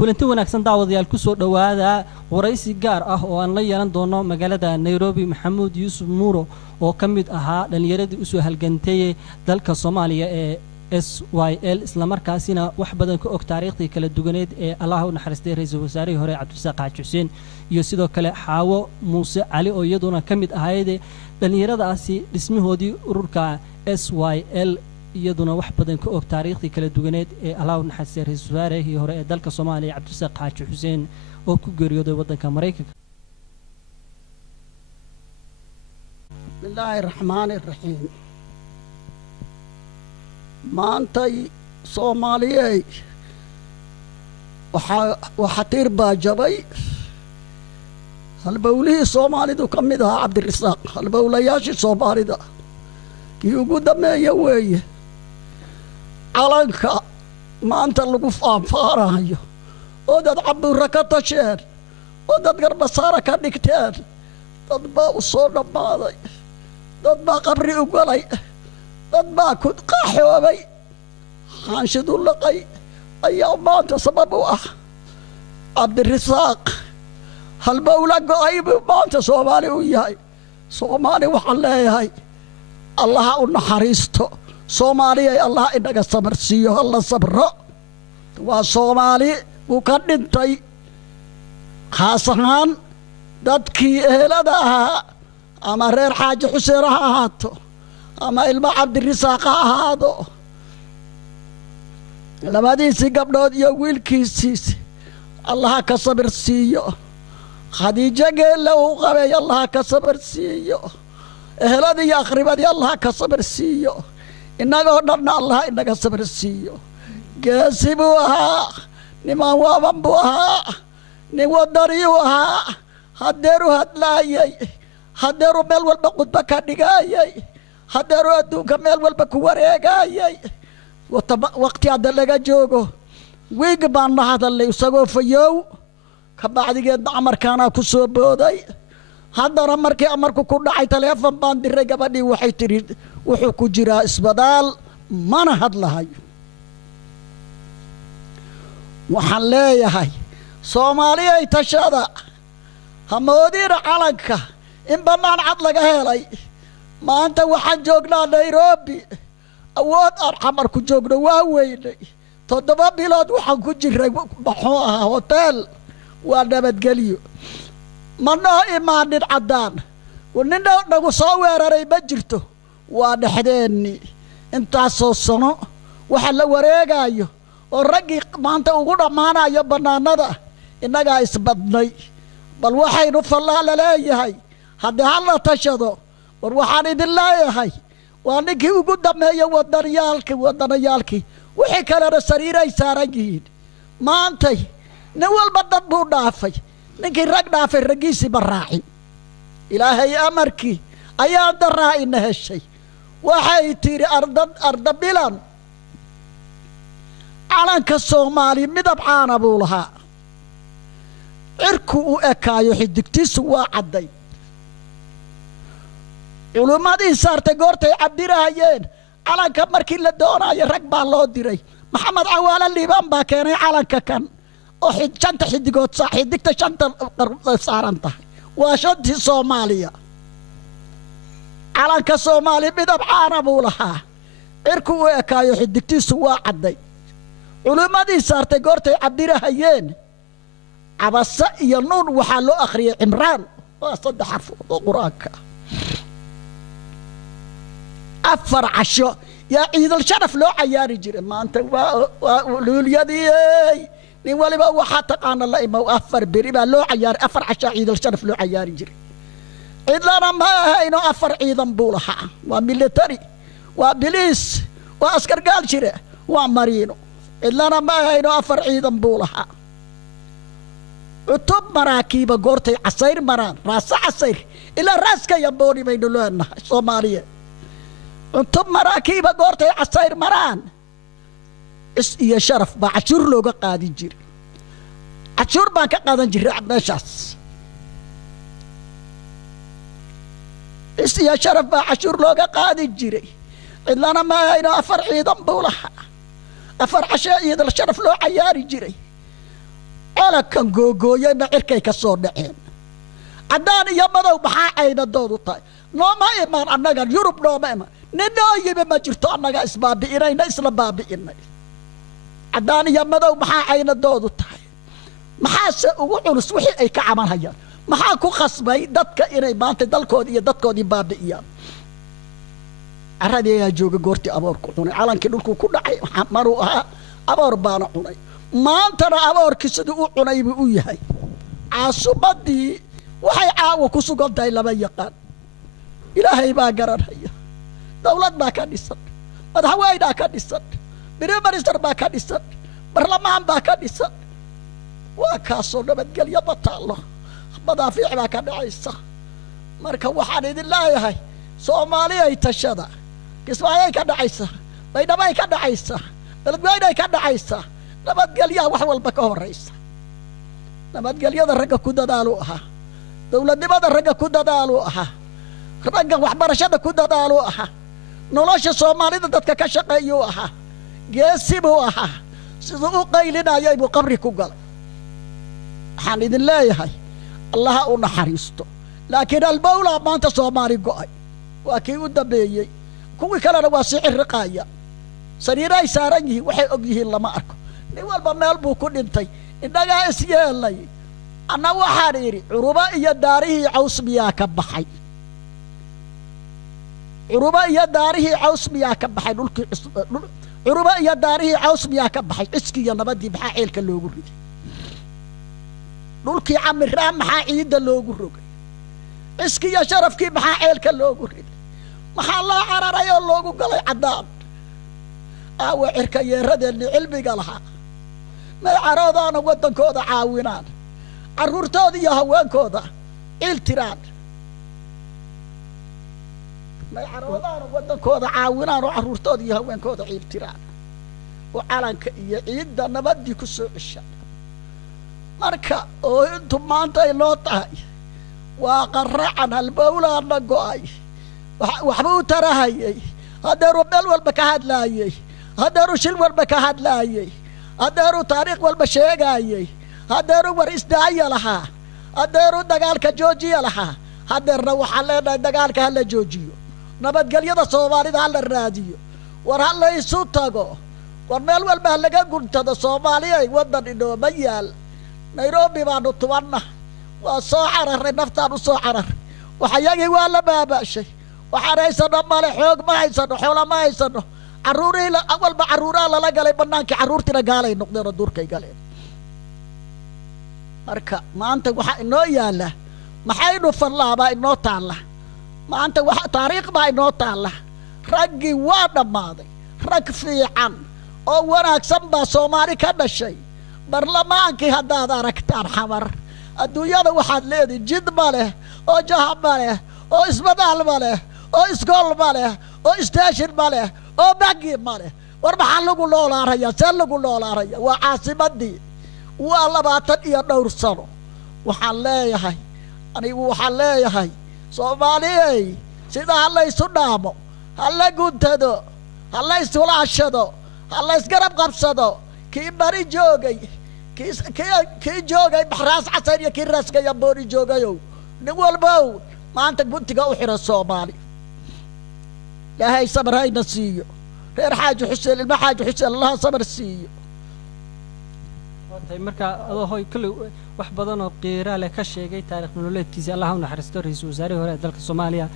kulanti wanaagsan daawadayaal ku soo dhawaada waraysi gaar ah oo aan la yeelan doono magaalada Nairobi Maxamuud Yuusuf Muuro oo kamid ahaa dhalinyaradii u soo halgantay dalka Soomaaliya ee SYL isla markaasina wax badan ka og taariikhda kala duwaneed ee Allah u naxariistay ra'iisul wasaarihii hore Cabdirasaaq Xaaji Xuseen iyo sidoo kale Xaawo Muuse Cali oo iyaduna kamid ahayd dhalinyaradaasi dhismahoodii ururka SYL iyaduna wax badan ka og taariikhda kala duwaneed ee Allah u naxariistay ra'iisul wasaarihii hore ee dalka Soomaaliya Cabdirasaaq Xaaji Xuseen oo ku geeriyooday wadanka Mareykanka. Bismillahir Rahmanir Rahim. maantay Soomaaliyay waxa tirbaa jabay halbawlihii Soomaalidu kamid ahaa Cabdirasaaq halbawlayaashii Soomaalida kii ugu dambeeyay weeye calanka maanta lagu faanfaarayo oo dad cabura ka tasheen oo dad garbasaara ka dhigteen dad baa u soo dhamaaday dad baa qabri u galay dad baa ku qaxoobay xanshidu laqay ayaa maanta sabab u ah Cabdirasaaq halbawla go'ay buu maanta Soomaali u yahay Soomaali waxaan leeyahay Allah u naxariisto Soomaaliya Allah inaga sabarsiyo Allah sabro waa Soomaali uu ka dhintay khaasahan dadkii ehelada ahaa ama reer Xaaji Xuseen ha ahaato ama ilma Cabdirasaaq ha ahaado labadiisi gabdhood iyo wiilkiisii Allah ka sabarsiyo Khadiija geela uu qabay Allah ka sabarsiyo ehelada iyo aqribada Allah ka sabarsiyo inaga dhanna Allah inaga sabarsiyo gaasibu ahaa niman waaban buu ahaa nin wadariyo ahaa hadeeru hadlaayay hadeeru meel walba qudba ka dhigayay hadeeru adduunka meel walba ku wareegayay waqti hadda laga joogo wiig baan la hadalay isagoo fayow ka bacdigeed amarkaana ku soo booday haddana markii amarku ku dhacay telefoon baan diray gabadhii waxay tiri wuxuu ku jiraa isbitaal mana hadlahayo waxaan leeyahay Soomaaliya tashada hamoodina calanka in banaan cad laga helay maanta waxaan joognaa Nairobi awood aan xamar ku joogno waa weynay 7 bilood waxaan ku jiray baxo ah hotel waa nabadgelyo mana imaanin cadaan wanina nagu soo weeraray ma jirto waa dhaxdeeni intaasoo sano waxa la wareegayo oo raggi maanta ugu dhamaanayo banaanada inaga isbadnay bal waxaynu fallaala leeyahay hadda hala tashado war waxaan idin leeyahay waa ninkii ugu dameeyay wadanayaalkii wixii kale sariiray saaran yihiin maantay nin walba dad buu dhaafay ninkii rag dhaafay ragiisi baraacin ilaahay amarkii ayaa daraa in heshay waxay tiri arda bilan calanka Soomaali midab caana buu lahaa cirku u ekaayo xidigtiisu waa caday culumadii saartay goortay cabdirahayeen calanka markii la doonayo rag baa loo diray Maxamed Cawaale Liibaan baa keenay calanka kan oo xidjanta xidigood saaxiibta shanta saaranta waa shantii Soomaaliya calanka Soomaali midab caana buu lahaa cirku u ekaayo xidigtiisu waa caday culumadii saartay goortay cabdirahayeen cabasa iyo nuun waxaa loo akhriyay Imraan waa 3 xarf oo Quraanka afar casho yaa ciidal sharaf loo cayaari jiray maanta waa luuliyadii nin waliba waxa taqaan la imaa afar beri baa loo cayaari afar casho ciidal sharaf loo cayaari jiray cidlana ma ahayno afar ciidan buu lahaa waa military waa biliis waa askar gaal jira waa mariino cidlana ma ahayno afar ciidan buu lahaa cutub maraakiiba goortay casayr maraan raasa casayr ila raaska yabooni baynu leenahay Soomaaliya cutub maraakiiba goortay casayr maraan iyo sharaf baa cashuur looga qaadin jiray cashuur baan ka qaadan jiray meeshaas iyo sharaf baa cashuur looga qaadin jiray cidlana ma ahayno afar ciidan buu lahaa afar casho ciidal sharaf loo cayaari jiray على كان جوجويا نعركي كسور نعين عدان يا مدو بحاعين الدود طاي نوما إيمان أنك يوروب نوما إيمان ندايب ما جرتو أنك إسباب إيرين إسلام باب إيرين عدان يا مدو بحاعين الدود طاي محاس وعرس وحي أي كعمل هيا محاكو خصبي دتك إيرين مانت دالكودي دتكودي باب إيام عرادي يا جوجو غورتي أبور كوني على كدولكو كدعي مروها أبور بانا كوني ما أنت أبور كسدو كوني بوياي عصبتي waxay caawa ku sugan tahay laba yaqaan ilaahay baa garanaya dawlad baa ka dhisan madaxweynaha ka dhisan minister baa ka dhisan barlamaan baa ka dhisan waa kaasoo nabadgelyo ma taalo madaafiic baa ka dhacaysa marka waxaan idin leeyahay Soomaaliya ay tashada kismaayay ka dhacaysa baydhabo ka dhacaysa beledweyne ka dhacaysa nabadgelyo wax walba ka horeysa nabadgelyada ragga ku dadaalo aha dawladnimada ragga ku dadaalo aha ragga waxbarashada ku dadaalo aha nolosha Soomaalida dadka ka shaqeeyo aha geesibo aha sidoo u qaylinayay buu qabri ku galay waxaan idin leeyahay Allah u naxariisto laakiin albawla maanta Soomaali go'ay waa kii u dambeeyay kuwii kalena waa sicir riqaaya sariiray saaran yihiin waxay og yihiin lama arko nin walba meel buu ku dhintay indhaga isyeelay أنا وحريري عروبا يا داره عوس بيا كبحي عروبا يا داره عوس بيا كبحي عروبا يا داره عوس بيا كبحي اسكي يا نبدي بحايل كلوغو دولكي عمر رام حايد اللوغو اسكي يا شرف كي بحايل كلوغو ما الله عرر يا اللوغو قال عدان او عركا يا رد اللي علمي قالها ما عرضان ودنكودا عاونان عرورتود يا هوانكودا التراد ما عرودان ودنكودا عاونان عرورتود يا هوانكودا التراد وعلنك يا عيد نبدي كسو عشا marka oo intu maanta ay loo tahay waa qarracan halbowla nagoay waxba u tarahayay hadeeru meel walba ka hadlaayay hadeeru shil walba ka hadlaayay hadeeru taariikh walba sheegayay hadeeru war isdaaya lahaa hadeeru dagaalka joojiya lahaa hadeerna waxaa leenahay dagaalka hala joojiyo nabadgelyada Soomaalida hala raadiyo war hala isu tago war meel walba laga guntado Soomaaliya wadan inoo yaal Nairobi baanu tubanna waa soo cararay naftaan u soo cararay waxayagii waa la baabashay waxaanaysano male xoog ma haysano xoolo ma haysano caruurii awalba caruuraa lala galay banaanka caruurtina gaalay noqdeen duurkay galeen marka maanta waxa inoo yaala maxaynu fallaaba inoo taala maanta waxa taariikh baa inoo taala raggi waa dhamaaday rag fiican oo wanaagsan baa Soomaali ka dhashay barlamaankii haddaad aragtaan xamar adduunyada waxaad leedahay jid ma leh oo jahab ma leh oo isbitaal ma leh oo iskool ma leh oo station ma leh oo bangi ma leh war maxaa lagu noolaanayaa see lagu noolaanayaa waa caasimadii waa 22 sano waxaan leeyahay anigu waxaan leeyahay Soomaaliyey sida hala isu dhaamo hala guntado hala iswalaashado hala isgarab qabsado kii bari joogay kii joogay baxraas casar iyo kii raaska ya boori joogayo nin walbow maanta guntiga u xira Soomaali ilaahay sabr hayna siiyo reer xaaji xuseen ilma xaaji xuseen Allah sabr siiyo marka adoo hoy kulli wax badan oo qiira leh ka sheegay taariikh nololeedkiisa Allah u naxariisto ra'iisul wasaaraha hore ee dalka Soomaaliya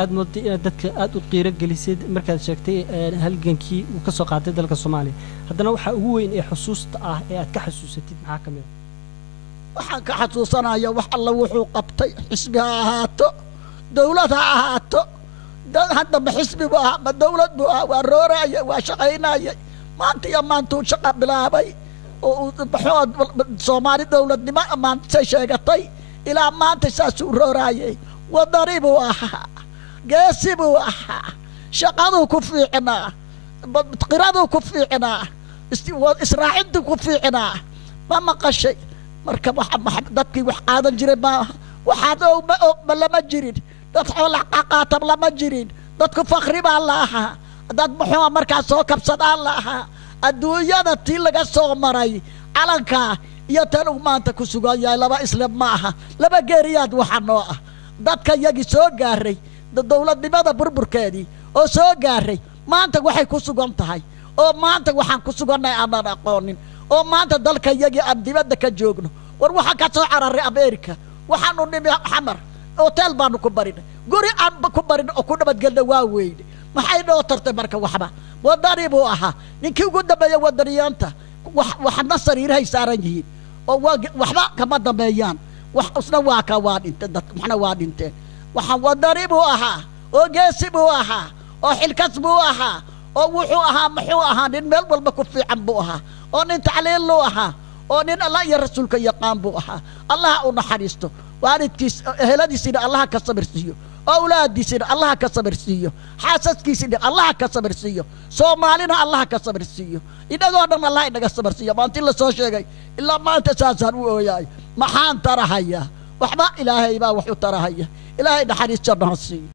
aad moodtay in dadka aad u qiira galisay markaad sheegtay halgankii uu ka soo qaaday dalka Soomaaliya haddana waxa ugu weyn ee xusuusta ah ee aad ka xasuusatid maxaa kamid waxaan ka xasuusanayaa wax alla wuxuu qabtay xisbi ha ahaato dawlad ha ahaato dad hadda ma xisbi ma dawlad waa rooraya waa shaqaynaya maanta iyo maanta uu shaqo bilaabay oo Soomaali dawladnimo maanta sheegatay ilaa maanta saas uu roorayay wadaribu ahaa geesibu ahaa shaqadu ku fiicnaa qiradu ku fiicnaa israacintu ku fiicnaa ma maqashay marka dadkii wax qaadan jiray ma waxaad ma lama jirin dad xoolo qaatam lama jirin dadku faqri baa la ahaa dad muxuu markaa soo kabsadaan la ahaa adduunyada tii laga soo maray calanka iyo tan uu maanta ku sugan yahay laba isla ma aha laba geeriyaad waxa noo ah dadka yagi soo gaaray dowladnimada burburkeedii oo soo gaaray maanta waxay ku sugan tahay oo maanta waxaan ku sugannahay aanan aqoonin oo maanta dalka yagi aan dibadda ka joogno war waxa ka soo cararay America waxaanu nimi xamar hotel baanu ku barin guri aan ku barin oo ku nabadgelna waa weyn maxay noo tartay marka waxba wadani buu ahaa ninkii ugu dambeeyay wadaniyaanta waxna sariirahay saaran yihiin oo waxba kama dambeeyaan wax usna waa ka waa dhintay dad waxna waa dhinteen waxaan wadani buu ahaa oo geesi buu ahaa oo xilkas buu ahaa oo wuxuu ahaa muxuu ahaa nin meel walba ku fiican buu ahaa oo nin tacliil loo ahaa oo nin Allah iyo rasuulka yaqaan buu ahaa Allah u naxariisto waalidkiis eheladiisina Allah ka sabarsiiyo awlaadiisina Allah ka sabarsiiyo xaasaskiisina Allah ka sabarsiiyo Soomaalina Allah ka sabarsiiyo inagoo dhan Allah inaga sabarsiiyo maanta la soo sheegay ilaa maanta saasaan u ooyay maxaan tarahaya waxba ilaahay baa wax u tarahaya ilaahay naxariis janno siiyo